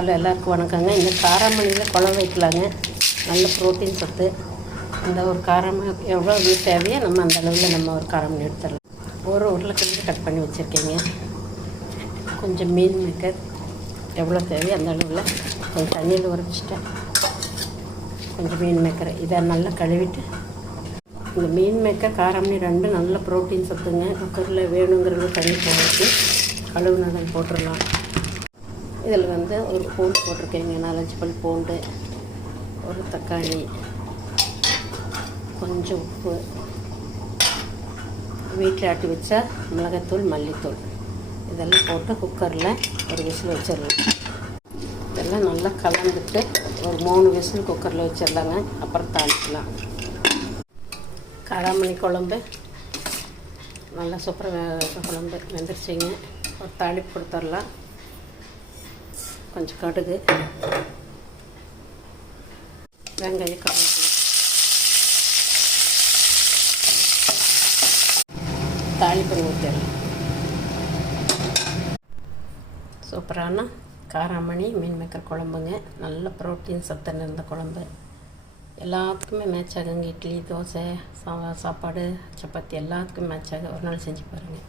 எல்லாருக்கும் வணக்கங்க. இந்த காராமணியில் குழம்பு வைக்கலாங்க. நல்ல ப்ரோட்டீன் சத்து. இந்த ஒரு காரமணி எவ்வளோ தேவையோ நம்ம அந்த அளவில் நம்ம ஒரு காராமணி எடுத்துடலாம். ஒரு உருளைக்கிழங்கு கட் பண்ணி வச்சுருக்கேங்க. கொஞ்சம் மீன் மேக்கர் எவ்வளோ தேவையோ அந்த அளவில் கொஞ்சம் தண்ணியில் ஊற வச்சுட்டேன். கொஞ்சம் மீன் மேக்கர் இதை நல்லா கழுவிட்டு, இந்த மீன் மேக்கர் காராமணி ரெண்டும் நல்ல ப்ரோட்டீன் சத்துங்க. குக்கரில் வேணுங்கிறது தண்ணி போட்டு கழுவுனதை போட்டுடலாம். இதில் ஒரு பூண்டு போட்டிருக்கேங்க, 4-5 பல் பூண்டு, ஒரு தக்காளி, கொஞ்சம் உப்பு, வீட்டில் ஆட்டி வச்சா மிளகாத்தூள், மல்லித்தூள் இதெல்லாம் போட்டு குக்கரில் ஒரு விசில் வச்சிடலாம். இதெல்லாம் நல்லா கலந்துட்டு ஒரு 3 விசில் குக்கரில் வச்சிடலாங்க. அப்புறம் தாளிக்கலாம். காராமணி குழம்பு நல்லா சூப்பராக குழம்பு வெந்துருச்சிங்க. ஒரு தாளிப்பு கொடுத்துடலாம். கொஞ்சம் கடுகு, வெங்காயம், கருவேப்பிலை, தாளிப்பு ஊற்றிடலாம். சூப்பரான காராமணி மீன் மேக்கர் குழம்புங்க. நல்ல ப்ரோட்டீன் சத்து நிறைந்த குழம்பு. எல்லாத்துக்குமே மேட்ச் ஆகுங்க. இட்லி, தோசை, சாப்பாடு, சப்பாத்தி எல்லாத்துக்கும் மேட்ச் ஆகும். ஒரு நாள் செஞ்சு பாருங்கள்.